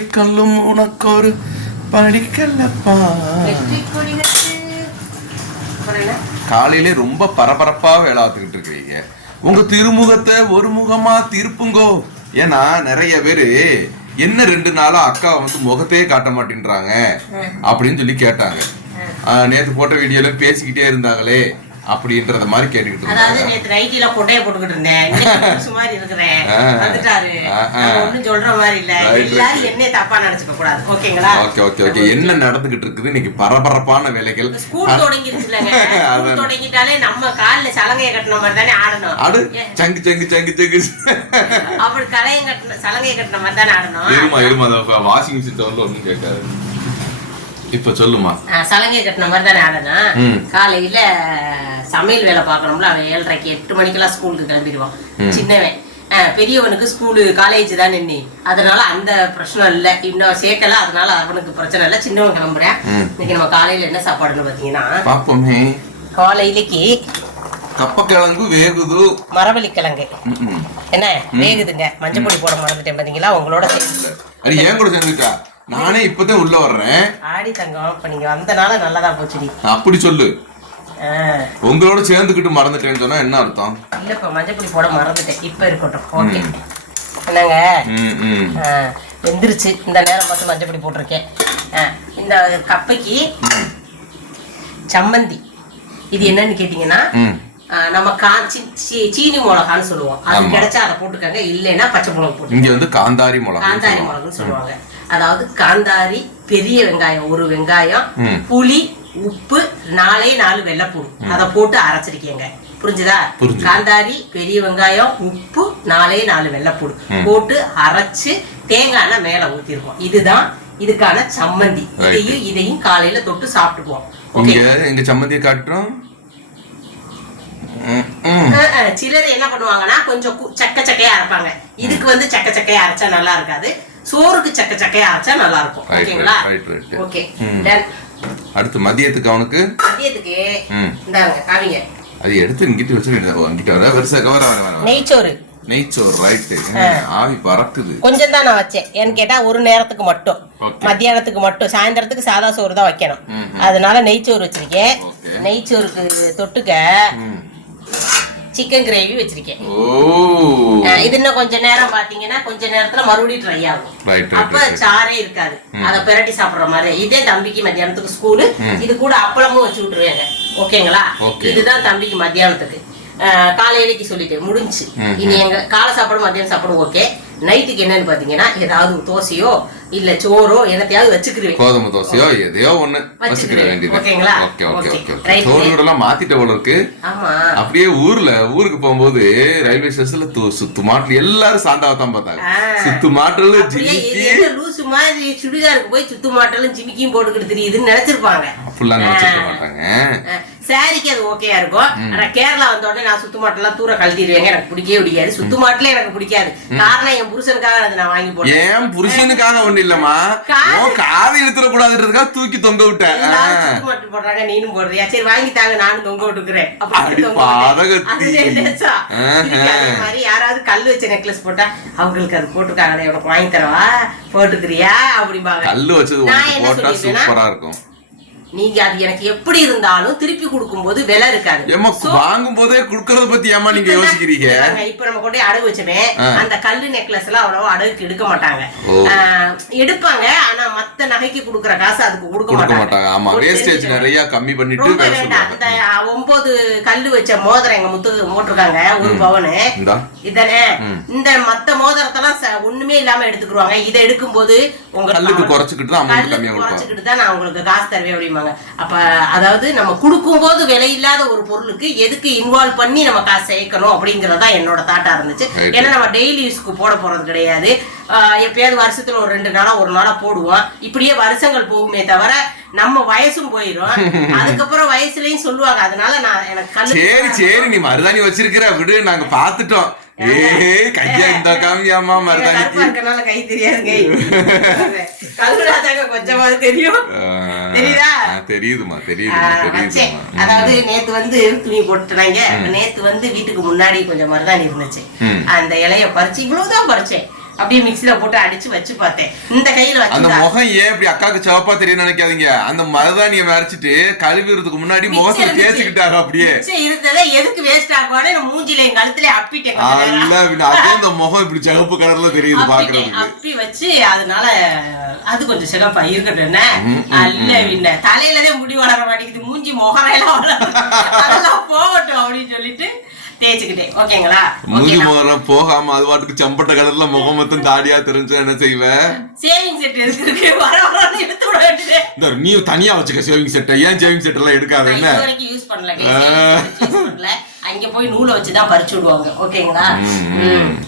கல்லும் உனக்கு ஒரு படிக்கல்லப்பா? காலையிலே ரொம்ப பரபரப்பா வேலை பார்த்துக்கிட்டு இருக்கீங்க உங்க திருமுகத்தை ஒரு முகமா திருப்புங்கோ. ஏன்னா நிறைய பேரு என்ன ரெண்டு நாளா அக்கா வந்து முகத்தையே காட்ட மாட்டேன்றாங்க அப்படின்னு சொல்லி கேட்டாங்க. ஆஹ் நேத்து போட்ட வீடியோல பேசிக்கிட்டே இருந்தாங்களே. அப்படின்றத மாதிரி கேட்டுக்கிட்டு அதாவது நேத்து நைட்டில கொட்டைய போட்டுக்கிட்டு இருந்தேன். மாதிரி இருக்கிறேன். வந்துட்டாரு. ஒண்ணும் சொல்ற மாதிரி இல்ல. எல்லாரும் என்னைய தப்பா நினைச்சுக்க கூடாது. ஓகேங்களா? Okay okay okay. என்ன நடந்துகிட்டு இருக்குது? இன்னைக்கு பரபரப்பான வேலைகள். ஸ்கூல் தொடங்கிருச்சுலங்க. ஸ்கூல். தொடங்கிட்டாலே நம்ம கால்ல சலங்கைய கட்டின மாதிரி தானே ஆடணும். அடு சங்கு சங்கு சங்கு சங்கு. அப்படி கலையம் கட்டின சலங்கைய கட்டின மாதிரி தானே ஆடணும். இருமா இருமா வாஷிங் மிஷின் சவுண்ட்ல ஒன்றும் கேட்காது. இப்ப சொல்லுமா? ஆ, சலங்கைய கட்டின மாதிரி தானே ம். காலையில சமையல் வேலை பார்க்கணும்ல அவன் ஏழரைக்கு எட்டு மணிக்கெல்லாம் ஸ்கூலுக்கு கிளம்பிடுவான். சின்னவன். பெரியவனுக்கு ஸ்கூலு காலேஜ் தான் நின்று அதனால அந்த பிரச்சனை இல்லை. இன்னும் சேர்க்கல அதனால அவனுக்கு பிரச்சனை இல்லை. சின்னவன் கிளம்புறேன். இன்னைக்கு நம்ம காலையில என்ன சாப்பாடுன்னு பார்த்தீங்கன்னா பாப்போமே. காலையிலக்கு கப்பக்கிழங்கு வேகுது. மரவள்ளி கிழங்கு. என்ன? வேகுதுங்க. மஞ்சள் பொடி போட மறந்துட்டேன் பார்த்தீங்களா உங்களோட சேர்ந்து அது ஏன் கூட சேர்ந்துட்டா? நானே இப்பதான் உள்ள வர்றேன். ஆடி தங்கம் இப்போ நீங்கள் வந்தனால நல்லதா போச்சுடி. அப்படி சொல்லு. உங்களோட சேர்ந்துக்கிட்டு மறந்துட்டேன்னு சொன்னா என்ன அர்த்தம்? இல்லைப்பா மஞ்சள் பொடி போட மறந்துட்டேன். இப்போ இருக்கட்டும். ஓகே. என்னங்க? வெந்துருச்சு இந்த நேரம் பார்த்து மஞ்சள் பொடி போட்டிருக்கேன் இந்த கப்பைக்கு சம்மந்தி. இது என்னன்னு கேட்டிங்கன்னா நம்ம சீனி மிளகான்னு சொல்லுவோம். அது. கிடைச்சா அதை போட்டுக்கங்க. இல்லைன்னா பச்சை மிளகு போட்டு இங்க வந்து காந்தாரி மிளகா காந்தாரி மிளகுன்னு சொல்லுவாங்க. அதாவது காந்தாரி பெரிய வெங்காயம் ஒரு வெங்காயம். புளி உப்பு நாலே நாலு வெள்ளைப்பூடு அதை போட்டு அரைச்சிருக்கீங்க. புரிஞ்சுதா. காந்தாரி பெரிய வெங்காயம் உப்பு நாலே நாலு வெள்ளைப்பூடு போட்டு அரைச்சு தேங்காய் மேல ஊத்திருக்கோம். இதுதான் இதுக்கான சம்மந்தி. இதையும் இதையும் காலையில தொட்டு சாப்பிட்டுக்குவோம். இங்க சம்மந்தியை காட்டுறோம். சிலர் என்ன பண்ணுவாங்கன்னா கொஞ்சம் கு- சக்க சக்கையா அரைப்பாங்க. இதுக்கு வந்து சக்க சக்கையா அரைச்சா நல்லா இருக்காது. சோறுக்கு சக்க சக்கையா அரைச்சா நல்லா இருக்கும். ஓகேங்களா. ஓகே அடுத்து மதியத்துக்கு அவனுக்கு மதியத்துக்கு. இந்தாங்க காமிங்க. அது எடுத்து இங்கிட்டு வச்சு இங்கிட்ட வர பெருசா கவர் ஆக நெய்ச்சோறு. நெய்ச்சோறு ரைட்டு ஆவி பறக்குது. கொஞ்சம் தான் நான் வச்சேன். ஏன்னு கேட்டா ஒரு நேரத்துக்கு மட்டும். மத்தியானத்துக்கு மட்டும். சாயந்தரத்துக்கு சாதா சோறு தான் வைக்கணும். அதனால நெய்ச்சோறு வச்சிருக்கேன். நெய்ச்சோறுக்கு தொட்டுக்க. சிக்கன் கிரேவி வச்சிருக்கேன். இது இன்னும் கொஞ்ச நேரம் பாத்தீங்கன்னா கொஞ்ச நேரத்துல மறுபடியும் ட்ரை ஆகும். அப்ப சாரே இருக்காது. அத பிரட்டி சாப்பிடுற மாதிரி. இதே தம்பிக்கு மத்தியானத்துக்கு ஸ்கூலு இது கூட அப்பளமும் வச்சு விட்டுருவாங்க. ஓகேங்களா. இதுதான் தம்பிக்கு மத்தியானத்துக்கு. காலையிலைக்கு சொல்லிட்டேன். முடிஞ்சு இனி எங்க காலை சாப்பாடு மத்தியானம் சாப்பாடு ஓகே நைட்டுக்கு என்னன்னு பாத்தீங்கன்னா ஏதாவது தோசையோ இல்ல சோறோ என்னத்தையாவது வச்சுக்கிருவேன். கோதுமை தோசையோ எதையோ ஒண்ணு வச்சுக்கிற வச்சுக்கிறேன். வேண்டியது ஓகேங்களா? Okay okay. ஓகே. சோறு எல்லாம் மாத்திட்ட போல இருக்கு. ஆமா. அப்படியே ஊர்ல ஊருக்கு போகும்போது ரயில்வே ஸ்டேஷன்ல து- சுத்து மாட்டு எல்லாரும் சாண்டாவை தான் பார்த்தாங்க. சுத்து மாட்டுல லூசு மாதிரி சுடிதாருக்கு போய் சுத்து மாட்டலும் ஜிமிக்கியும் போட்டுக்கிட்டு தெரியுதுன்னு நினைச்சிருப்பாங்க. அப்படிலாம் நினைச்சிருக்க மாட்டாங்க. சாரிக்கு அது ஓகேயா இருக்கும். ஆனா கேரளா வந்த உடனே நான் சுத்து மாட்டெல்லாம் தூர கழட்டிடுவேங்க. எனக்கு பிடிக்கவே பிடிக்காது. சுத்து மாட்டுல எனக்கு பிடிக்காது. காரணம் என் புருஷனுக்காக அதை நான் வாங்கி போட்டேன். புருஷனுக்காக ஒண்ணு இல்லம்மா. காது- இழுத்துட கூடாதுன்றதுக்காக தூக்கி தொங்க விட்டேன் போடுறாங்க நீனும் போடுறியா? சரி வாங்கி தாங்க நானும் தொங்க விட்டுக்கிறேன். மாதிரி யாராவது கல் வச்ச நெக்லஸ் போட்டா அவங்களுக்கு அது போட்டுருக்காங்களே உனக்கு வாங்கி தரவா? போட்டுக்கிறியா? அப்படிம்பாங்க. கல்லு வச்சது போட்டா சூப்பரா இருக்கும். நீங்க அது எனக்கு எப்படி இருந்தாலும் திருப்பி கொடுக்கும்போது விலை இருக்காது. ஏமா வாங்கும் போதே குடுக்கறத பத்தி ஏமா நீங்க யோசிக்கிறீங்க? இப்ப நம்ம கொண்டு அடகு வச்சோமே. அந்த கல்லு நெக்லஸ் எல்லாம் அவ்வளவா அடகுக்கு எடுக்க மாட்டாங்க. எடுப்பாங்க ஆனா மத்த நகைக்கு கொடுக்குற காசு அதுக்கு கொடுக்க மாட்டாங்க. ஆமா வேஸ்டேஜ். நிறைய கம்மி பண்ணிட்டு அஹ், ஒன்பது கல்லு வச்ச மோதிரம் எங்க முத்துக்கு போட்டிருக்காங்க ஒரு பவனு. இதானே? இந்த மத்த மோதிரத்தெல்லாம் ஒண்ணுமே இல்லாம எடுத்துக்கிருவாங்க. இதை எடுக்கும்போது உங்க கல்லுக்கு குறைச்சுக்கிட்டு தான் குறைச்சிக்கிட்டு தான் நான் உங்களுக்கு காசு தருவேன் அப்படிம்பாங்க அப்ப அதாவது நம்ம கொடுக்கும்போது விலை இல்லாத ஒரு பொருளுக்கு எதுக்கு இன்வால்வ் பண்ணி நம்ம காசு சேர்க்கணும் அப்படிங்கறதா என்னோட தாட்டா இருந்துச்சு. ஏன்னா நம்ம டெய்லி யூஸ்க்கு போட போறது கிடையாது. எப்பயாவது வருஷத்துல ஒரு ரெண்டு நாளா ஒரு நாளா போடுவோம். இப்படியே வருஷங்கள் போகுமே தவிர நம்ம வயசும் போயிடும் அதுக்கப்புறம் வயசுலயும் சொல்லுவாங்க. அதனால நான் எனக்கு சரி சரி நீ மருதாணி வச்சிருக்கிற விடு நாங்க பாத்துட்டோம் கையா இந்த காமியாமா இருக்கனால கை தெரியாது கை. கல்லுடாதாங்க கொஞ்சமாவது தெரியும். தெரியுதா? தெரியுதுமா தெரியுதுமா. தெரியுதுமா அதாவது நேத்து வந்து துணி போட்டுனாங்க நேத்து வந்து வீட்டுக்கு முன்னாடி கொஞ்சம் மருதாணி இருந்துச்சு. அந்த இலைய பறிச்சு இவ்வளவுதான் பறிச்சேன். அப்படியே மிக்ஸில போட்டு அடிச்சு வச்சு பார்த்தேன். இந்த கையில அந்த முகம் ஏன் இப்படி அக்காக்கு சிவப்பா தெரியும் நினைக்காதீங்க. அந்த மருதாணியை மறைச்சிட்டு கழுவிறதுக்கு முன்னாடி முகத்துல தேய்ச்சிக்கிட்டாரு அப்படியே. இருந்ததை எதுக்கு வேஸ்ட் ஆகுவானே மூஞ்சில என் கழுத்துல அப்பிட்டேன். அல்ல அதே இந்த முகம் இப்படி சிவப்பு கலர்ல தெரியுது. பாக்குறதுக்கு அப்பி வச்சு அதனால அது கொஞ்சம் சிறப்பா இருக்கட்டும். என்ன? நல்ல வின்ன தலையிலதான் முடி வளர மாட்டேங்குது. மூஞ்சி முகரையெல்லாம் வளர அதெல்லாம் போகட்டும் அப்படின்னு சொல்லிட்டு தேய்ச்சிக்கிட்டேன். ஓகேங்களா? மூஞ்சி முகம் போகாம அது பாட்டுக்கு செம்பட்ட கலர்ல முகம் மொத்தம் தாடியா தெரிஞ்சா என்ன செய்வேன் சேவிங் செட் இருக்கு வர வரன்னு எடுத்து விட வேண்டியது. நீ தனியா வச்சுக்க சேவிங் செட்டை ஏன் சேவிங் செட் எல்லாம் எடுக்காத என்ன? யூஸ் பண்ணல. அங்க போய் நூலை வச்சு தான் பறிச்சு விடுவாங்க. ஓகேங்களா.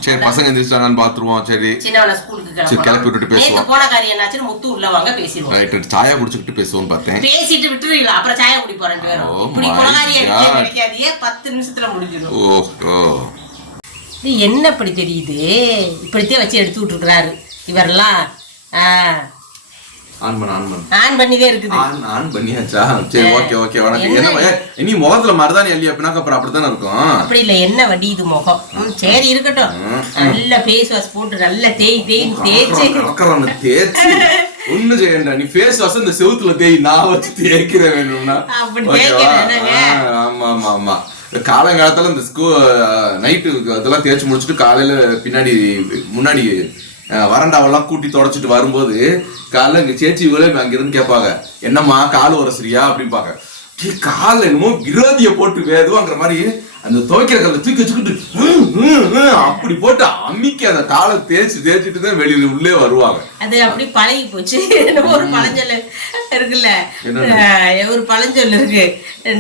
சரி பசங்க எந்திரிச்சிட்டாங்கன்னு பாத்துருவோம். சரி. சின்னவனை ஸ்கூலுக்கு சரி, கிளப்பி விட்டுட்டு பேசுவோம். போன காரியம் என்னாச்சுன்னு முத்து உள்ள வாங்க பேசிடுவோம். ரைட் சாயா குடிச்சுக்கிட்டு பேசுவோம் பார்த்தேன். பேசிட்டு விட்டுருவீங்களா அப்புறம் சாயா குடி போறேன் ரெண்டு பேரும். Oh இப்படி அடிக்க God. கிடைக்காதே பத்து நிமிஷத்துல முடிஞ்சிடும். ஓ ஓ இது என்ன இப்படி தெரியுது? இப்படித்தான் வச்சு எடுத்து விட்டுருக்குறாரு. இவரெல்லாம் ஆ, ஆன் பண்ண ஆன் பண்ண. ஆன் பண்ணிதான் இருக்குது. ஆன் ஆன் பண்ணியாச்சா? சரி ஓகே ஓகே வணக்கம். என்ன? இனி முகத்துல மருதாணி அள்ளி அப்படின்னாக்க அப்புறம் அப்படித்தானே இருக்கும்? அப்படி இல்ல என்ன வடியுது முகம்? ம், சரி இருக்கட்டும். நல்ல ஃபேஸ் வாஷ் போட்டு நல்ல தேய் தேய் தேய்ச்சி. தேய்ச்சி. ஒண்ணு செய்யண்டா நீ ஃபேஸ் வாஷ் இந்த செவுத்துல தேய் நான் வச்சு தேய்க்கிற வேணும்னா. அப்படி? தேய்க்கிறேன் ஆமா ஆமா ஆமா. காலங்காலத்துல இந்த ஸ்கூ நைட்டு அதெல்லாம் தேய்ச்சி முடிச்சுட்டு காலையில பின்னாடி முன்னாடி அஹ், வறண்டாவெல்லாம் கூட்டி தொடச்சிட்டு வரும்போது காலைல இங்க சேச்சி இவளே அங்க இருந்து கேட்பாங்க என்னம்மா கால் உரசுறியா? அப்படிம்பாங்க. டீ கால் என்னமோ விரோதிய போட்டு வேதுவாங்கிற மாதிரி அந்த துவைக்கிற கல்ல தூக்கி வச்சுக்கிட்டு அப்படி போட்டு அம்மிக்கு அந்த காலை தேய்ச்சி தேய்ச்சிட்டு தான் வெளியில உள்ளே வருவாங்க. அது அப்படி பழகி போச்சு ஒரு பழஞ்சொல் இருக்குல்ல. ஒரு பழஞ்சொல் இருக்கு.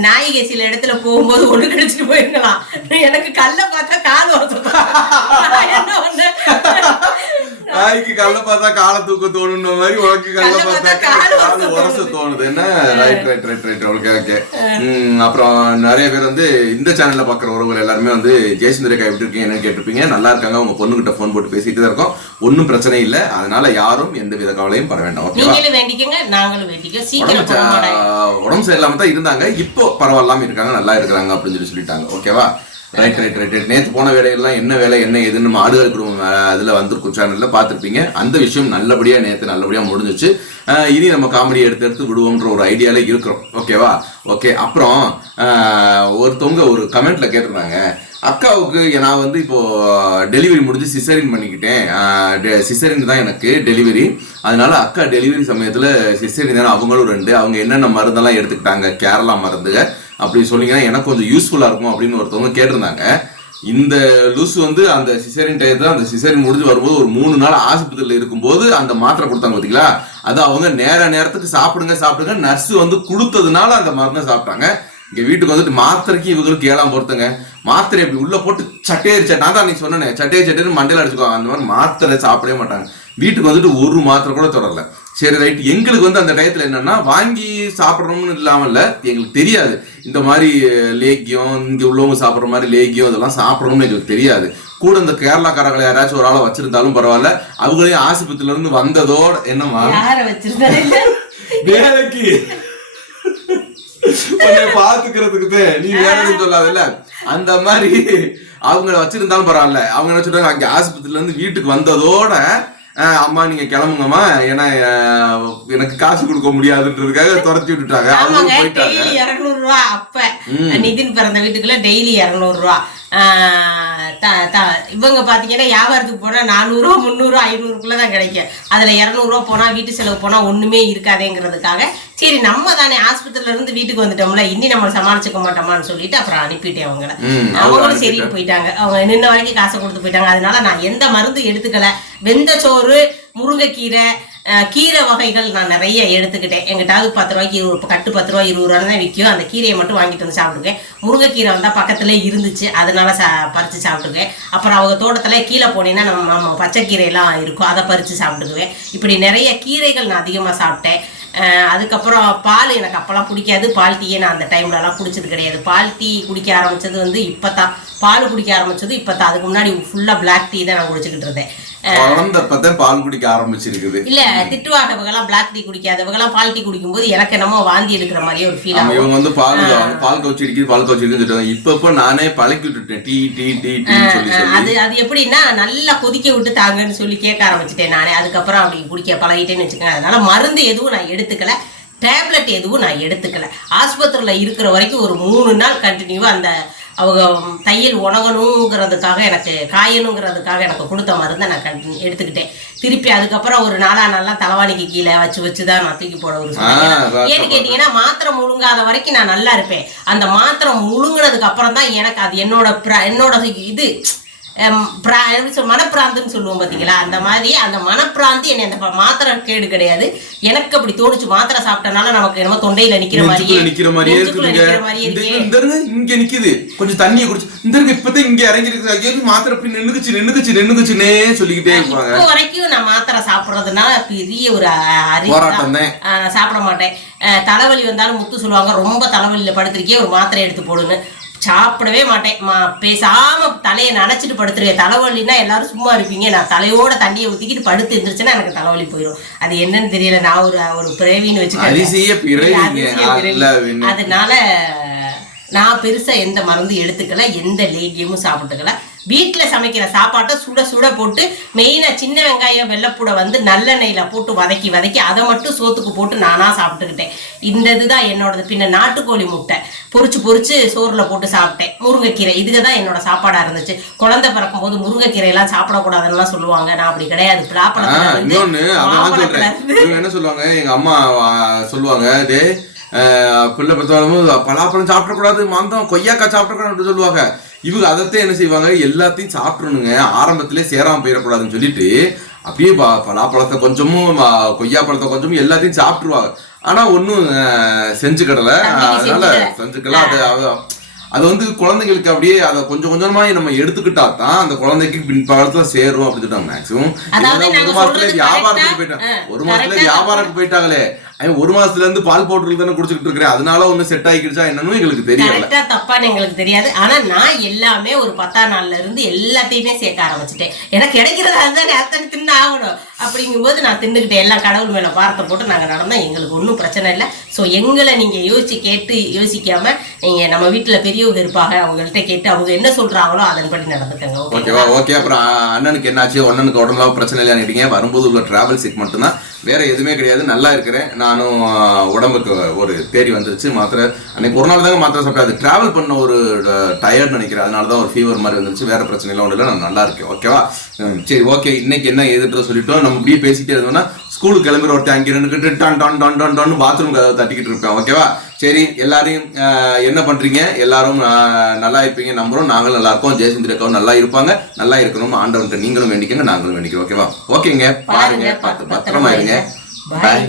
நாய்கை சில இடத்துல போகும்போது ஒண்ணு கடிச்சிட்டு போயிருக்கலாம். எனக்கு கல்ல பார்த்தா கால் பண்ண நாய்க்கு கல்ல பார்த்தா காலை தூக்க தோணுன மாதிரி உனக்கு கல்ல பார்த்தா கால் உரச தோணுது. என்ன? Right right right right okay okay அப்புறம் நிறைய பேர் வந்து இந்த சேனல்ல பாக்குற உறவுகள் எல்லாருமே வந்து ஜெயசுந்தரக்கா எப்படி இருக்கீங்க கேட்டிருப்பீங்க. நல்லா இருக்காங்க. உங்க பொண்ணுகிட்ட ஃபோன் போட்டு பேசிட்டு தான் இருக்கோம். ஒன்றும் பிரச்சனை இல்லை. அதனால யாரும் எந்த வித கவலையும் பட வேண்டாம். ஓகேவா உடம்பு சரியில்லாம தான் இருந்தாங்க. இப்போ பரவாயில்லாம இருக்காங்க நல்லா இருக்கிறாங்க அப்படின்னு சொல்லி சொல்லிட்டாங்க. ஓகேவா ரைட் ரைட் ரைட் ரைட் நேற்று போன வேலையெல்லாம் என்ன வேலை என்ன ஏதுன்னு மாடுகள் குடும்பம் அதில் வந்துருக்கும் வந்திருக்கும் பார்த்துருப்பீங்க. அந்த விஷயம் நல்லபடியாக நேற்று நல்லபடியாக முடிஞ்சிச்சு. இனி நம்ம காமெடி எடுத்து எடுத்து விடுவோம்ன்ற ஒரு ஐடியாவில் இருக்கிறோம். ஓகேவா ஓகே அப்புறம் ஒருத்தவங்க ஒரு கமெண்ட்டில் கேட்டிருந்தாங்க. அக்காவுக்கு நான் வந்து இப்போ டெலிவரி முடிஞ்சு சிசரின் பண்ணிக்கிட்டேன். சிசரின் தான் எனக்கு டெலிவரி அதனால அக்கா டெலிவரி சமயத்தில் சிசரின் தானே அவங்களும் ரெண்டு. அவங்க என்னென்ன மருந்தெல்லாம் எடுத்துக்கிட்டாங்க? கேரளா மருந்துக அப்படி சொன்னீங்கன்னா எனக்கு கொஞ்சம் யூஸ்ஃபுல்லாக இருக்கும் அப்படின்னு ஒருத்தவங்க கேட்டிருந்தாங்க. இந்த லூசு வந்து அந்த சிசேரின் டயத்துல அந்த சிசேரின் முடிஞ்சு வரும்போது ஒரு மூணு நாள் ஆஸ்பத்திரியில் இருக்கும்போது அந்த மாத்திரை கொடுத்தாங்க பார்த்தீங்களா அது அவங்க நேர நேரத்துக்கு சாப்பிடுங்க சாப்பிடுங்க. நர்ஸ் வந்து கொடுத்ததுனால அந்த மருந்தை சாப்பிட்டாங்க. இங்க வீட்டுக்கு வந்துட்டு மாத்திரைக்கு இவங்களுக்கு ஏழாம் பொறுத்தங்க மாத்திரை இப்படி உள்ள போட்டு சட்டையரிச்ச நான் தான் நீ சொன்னேன் சட்டையை சட்டைன்னு மண்டையில் அடிச்சுக்குவாங்க. அந்த மாதிரி மாத்திரை சாப்பிடவே மாட்டாங்க. வீட்டுக்கு வந்துட்டு ஒரு மாத்திரை கூட தொடரல. சரி ரைட் எங்களுக்கு வந்து அந்த டயத்துல என்னன்னா வாங்கி சாப்பிடணும்னு இல்லாம இல்ல எங்களுக்கு தெரியாது. இந்த மாதிரி லேக்கியம் இங்க உள்ளவங்க சாப்பிடுற மாதிரி லேக்கியம் இதெல்லாம் சாப்பிடணும்னு எங்களுக்கு தெரியாது. கூட இந்த கேரளாக்காரங்களை யாராச்சும் ஒரு ஆளை வச்சிருந்தாலும் பரவாயில்ல. அவங்களையும் ஆஸ்பத்திரியில இருந்து வந்ததோட என்னமா வேலைக்கு. பாத்துக்கிறதுக்கு. நீ வேலைன்னு சொல்லாதல்ல. அந்த மாதிரி அவங்கள வச்சிருந்தாலும் பரவாயில்ல. அவங்க என்ன சொல்றாங்க அங்க ஆஸ்பத்திரியில இருந்து வீட்டுக்கு வந்ததோட அம்மா நீங்க கிளம்புங்கம்மா. ஏன்னா எனக்கு காசு கொடுக்க முடியாதுன்றதுக்காக துரத்தி விட்டுட்டாங்க. அவங்களும் போயிட்டாங்க. டெய்லி இருநூறு ரூபா அப்ப நிதின் பிறந்த வீட்டுக்குள்ள டெய்லி இருநூறு த- இவங்க பாத்தீங்கன்னா வியாபாரத்துக்கு போனா நானூறு முந்நூறு ஐநூறுக்குள்ள தான் கிடைக்கும். அதுல இருநூறுவா போனா வீட்டு செலவு போனா ஒண்ணுமே இருக்காதேங்கிறதுக்காக சரி நம்ம தானே ஆஸ்பத்திரியில இருந்து வீட்டுக்கு வந்துட்டோம்ல இனி நம்ம சமாளிச்சுக்க மாட்டோமான்னு சொல்லிட்டு அப்புறம் அனுப்பிட்டேன் அவங்கள. அவங்களும் சரி. போயிட்டாங்க. அவங்க நின்ன வரைக்கும் காசை கொடுத்து போயிட்டாங்க. அதனால நான் எந்த மருந்து எடுத்துக்கல. வெந்த சோறு முருங்கைக்கீரை கீரை வகைகள் நான் நிறைய எடுத்துக்கிட்டேன். எங்கிட்டாவது பத்து ரூபாய்க்கு இருபது கட்டு பத்து ரூபாய் இருபது ரூபா தான் விற்கும். அந்த கீரையை மட்டும் வாங்கிட்டு வந்து சாப்பிட்டுருக்கேன். முருங்கைக்கீரை வந்தால் பக்கத்துல இருந்துச்சு. அதனால சா பறித்து சாப்பிட்டுருக்கேன். அப்புறம் அவங்க தோட்டத்தில் கீழே போனீங்கன்னா நம்ம பச்சைக்கீரையெல்லாம் இருக்கும். அதை பறித்து சாப்பிட்டுக்குவேன். இப்படி நிறைய கீரைகள் நான் அதிகமாக சாப்பிட்டேன். அதுக்கப்புறம் பால் எனக்கு அப்போல்லாம் பிடிக்காது. பால் டீயே நான் அந்த டைம்லலாம் குடிச்சது கிடையாது. பால் டீ குடிக்க ஆரம்பிச்சது வந்து இப்போ தான் பால் குடிக்க ஆரம்பிச்சது இப்போ தான் அதுக்கு முன்னாடி ஃபுல்லாக பிளாக் டீ தான் நான் குடிச்சிக்கிட்டு இருந்தேன். குழந்தை இப்பதான் பால் குடிக்க ஆரம்பிச்சிருக்குது. இல்ல திட்டுவாங்க பிளாக் டீ குடிக்காதவங்கெல்லாம் பால் டீ குடிக்கும்போது எனக்கு என்னமோ வாந்தி எடுக்கிற மாதிரியே ஒரு ஃபீல் ஆகும் இவங்க வந்து பால் பால் கவுச்சி அடிக்குது பால் கவுச்சி சொல்லிட்டு இப்ப இப்ப நானே பழக்கி விட்டுட்டேன். டீ டீ டீ டீ சொல்லி அது அது எப்படின்னா நல்லா கொதிக்க விட்டு தாங்கன்னு சொல்லி கேட்க ஆரம்பிச்சிட்டேன் நானே. அதுக்கப்புறம் அப்படி குடிக்க பழகிட்டேன்னு வச்சுக்கோங்க. அதனால மருந்து எதுவும் நான் எடுத்துக்கல. டேப்லெட் எதுவும் நான் எடுத்துக்கல. ஆஸ்பத்திரியில் இருக்கிற வரைக்கும் ஒரு மூணு நாள் கண்டினியூவாக அந்த அவங்க தையல் உணங்கணுங்கிறதுக்காக எனக்கு காயணுங்கிறதுக்காக எனக்கு கொடுத்த மருந்தை நான் கண்டினியூ எடுத்துக்கிட்டேன். திருப்பி அதுக்கப்புறம் ஒரு நாளா நாளா தலைவாணிக்கு கீழே வச்சு வச்சு தான் நான் தூக்கி போட ஒரு. ஏன்னு கேட்டீங்கன்னா மாத்திரை முழுங்காத வரைக்கும் நான் நல்லா இருப்பேன். அந்த மாத்திரை முழுங்கினதுக்கு அப்புறம் தான் எனக்கு அது என்னோட என்னோட இது மனப்பிராந்துன்னு சொல்லுவோம் பாத்தீங்களா? அந்த மாதிரி அந்த மனப்பிராந்தி என்னை அந்த மாத்திரை கேடு கிடையாது. எனக்கு அப்படி தோணுச்சு. மாத்திரை சாப்பிட்டனால நமக்கு என்னமோ தொண்டையில நிக்கிற மாதிரியே நெஞ்சுக்குள்ள நிக்கிற மாதிரியே மாதிரியே இந்த இருக்கே. இங்க நிக்குது. கொஞ்சம் தண்ணியை குடிச்சு இந்த இருங்க இப்பதான் இங்க இறங்கி இருக்குது ஐயோ மாத்திரை பின் நின்னுக்குச்சு நின்னுக்குச்சு நின்னுக்குச்சுன்னே சொல்லிக்கிட்டே இருப்பாங்க. இப்போ வரைக்கும் நான் மாத்திரை சாப்பிட்றதுனால பெரிய ஒரு அறிவு சாப்பிட மாட்டேன். தலைவலி வந்தாலும் முத்து சொல்லுவாங்க ரொம்ப தலைவலியில படுத்திருக்கே ஒரு மாத்திரை எடுத்து போடுன்னு. சாப்பிடவே மாட்டேன். மா பேசாம தலையை நனைச்சிட்டு படுத்துருவேன் தலைவலின்னா எல்லாரும் சும்மா இருப்பீங்க. நான் தலையோட தண்ணியை ஊத்திக்கிட்டு படுத்து இருந்துச்சுன்னா எனக்கு தலைவலி போயிடும் அது என்னன்னு தெரியல. நான் ஒரு ஒரு பிறவின்னு. அல்ல விண்ணு. அதனால நான் பெருசா எந்த மருந்து எடுத்துக்கல. எந்த லேகியமும் சாப்பிட்டுக்கல. வீட்டுல சமைக்கிற சாப்பாட்டை சுட சுட போட்டு மெயினா சின்ன வெங்காயம் வெள்ளைப்பூடை வந்து நல்லெண்ணெயில போட்டு வதக்கி வதக்கி அதை மட்டும் சோத்துக்கு போட்டு நானா சாப்பிட்டுக்கிட்டேன். இந்த இதுதான் என்னோடது. பின்ன நாட்டுக்கோழி முட்டை. பொரிச்சு பொரிச்சு சோறுல போட்டு சாப்பிட்டேன். முருங்கைக்கீரை இதுக்கு தான் என்னோட சாப்பாடா இருந்துச்சு. குழந்தை பிறக்கும் போது முருங்கைக்கீரை எல்லாம் சாப்பிடக்கூடாதுன்னு சொல்லுவாங்க. நான் அப்படி கிடையாது. இவங்க என்ன சொல்லுவாங்க? எங்க அம்மா சொல்லுவாங்க டே பிள்ளை பெற்றாலும் பலாப்பழம் சாப்பிடக்கூடாது மாந்தம் கொய்யாக்காய் சாப்பிடக்கூடாதுன்னு சொல்லுவாங்க. இவங்க அதைத்தான் என்ன செய்வாங்க? எல்லாத்தையும் சாப்பிடணுங்க. ஆரம்பத்திலே சேராம போயிடக்கூடாதுன்னு சொல்லிட்டு அப்படியே பலாப்பழத்தை கொஞ்சமும் கொய்யா பழத்தை கொஞ்சமும் எல்லாத்தையும் சாப்பிட்டுருவாங்க. ஆனா ஒன்றும் செஞ்சுக்கிடல. அதனால செஞ்சுக்கல. செஞ்சுக்கலாம் அது அது- வந்து குழந்தைங்களுக்கு அப்படியே அதை கொஞ்சம் கொஞ்சமா நம்ம எடுத்துக்கிட்டா தான் அந்த குழந்தைக்கு பின்பாலத்துல சேரும் அப்படின்னு சொல்லிட்டாங்க மேக்சிமம் ஒரு மாசத்துல வியாபாரத்துக்கு? போயிட்டாங்க ஒரு மாசத்துல வியாபாரத்துக்கு போயிட்டாங்களே. அவன் ஒரு மாசத்துல இருந்து பால் பவுடர் தானே குடிச்சிட்டு இருக்கிறேன். அதனால ஒண்ணு செட் ஆகிக்கிடுச்சா என்னன்னு எங்களுக்கு தெரியல கரெக்டா தப்பான்னு எங்களுக்கு தெரியாது. ஆனா நான் எல்லாமே ஒரு பத்தாம் நாள்ல இருந்து எல்லாத்தையுமே சேர்க்க ஆரம்பிச்சிட்டேன். எனக்கு கிடைக்கிறதா இருந்தா அத்தனை தின்னு ஆகணும். அப்படிங்கும்போது நான் தின்னுக்கிட்டேன். எல்லாம் கடவுள் மேல பாரத்தை போட்டு நாங்க நடந்தோம். எங்களுக்கு ஒன்றும் பிரச்சனை இல்லை. ஸோ எங்களை நீங்க யோசிச்சு கேட்டு யோசிக்காம நீங்க நம்ம வீட்டுல பெரியவங்க இருப்பாங்க. அவங்கள்ட்ட கேட்டு அவங்க என்ன சொல்றாங்களோ அதன்படி நடந்துக்கங்க. ஓகே ஓகேவா ஓகே அப்புறம் அண்ணனுக்கு என்னாச்சு? அண்ணனுக்கு உடம்புல பிரச்சனை இல்லையான்னு கேட்டீங்க. வரும்போது உள்ள டிராவல் சிக் மட்டும்தான். வேற எதுவுமே கிடையாது. நல்லா இருக்கிறேன். நானும் உடம்புக்கு ஒரு தேடி வந்துருச்சு. மாத்திரை அன்னைக்கு ஒரு நாள் தாங்க மாத்திரை சாப்பிட்டேன் அது டிராவல் பண்ண ஒரு டயர்ட் நினைக்கிறேன். அதனால தான் ஒரு ஃபீவர் மாதிரி வந்துருச்சு. வேற பிரச்சனை எல்லாம் ஒன்றும் இல்லை. நான் நல்லா இருக்கேன். ஓகேவா சரி ஓகே இன்னைக்கு என்ன எதுன்ற சொல்லிட்டோம். நம்ம இப்படியே பேசிட்டே இருந்தோம்னா ஸ்கூலுக்கு கிளம்புற ஒரு டேங்க் ரெண்டு டான் டான் டான் டான் டான் பாத்ரூம் தட்டிக்கிட்டு இருப்பேன். ஓகேவா சரி எல்லாரையும் என்ன பண்றீங்க? எல்லாரும் நல்லா இருப்பீங்க நம்புறோம். நாங்களும் நல்லா இருக்கோம். ஜெயசந்திர அக்காவும் நல்லா இருப்பாங்க. நல்லா இருக்கணும் ஆண்டவன்கிட்ட நீங்களும் வேண்டிக்கங்க நாங்களும் வேண்டிக்கிறோம். ஓகேவா? ஓகேங்க. பாருங்க பார்த்து பத்திரமா இருங்க. பாய்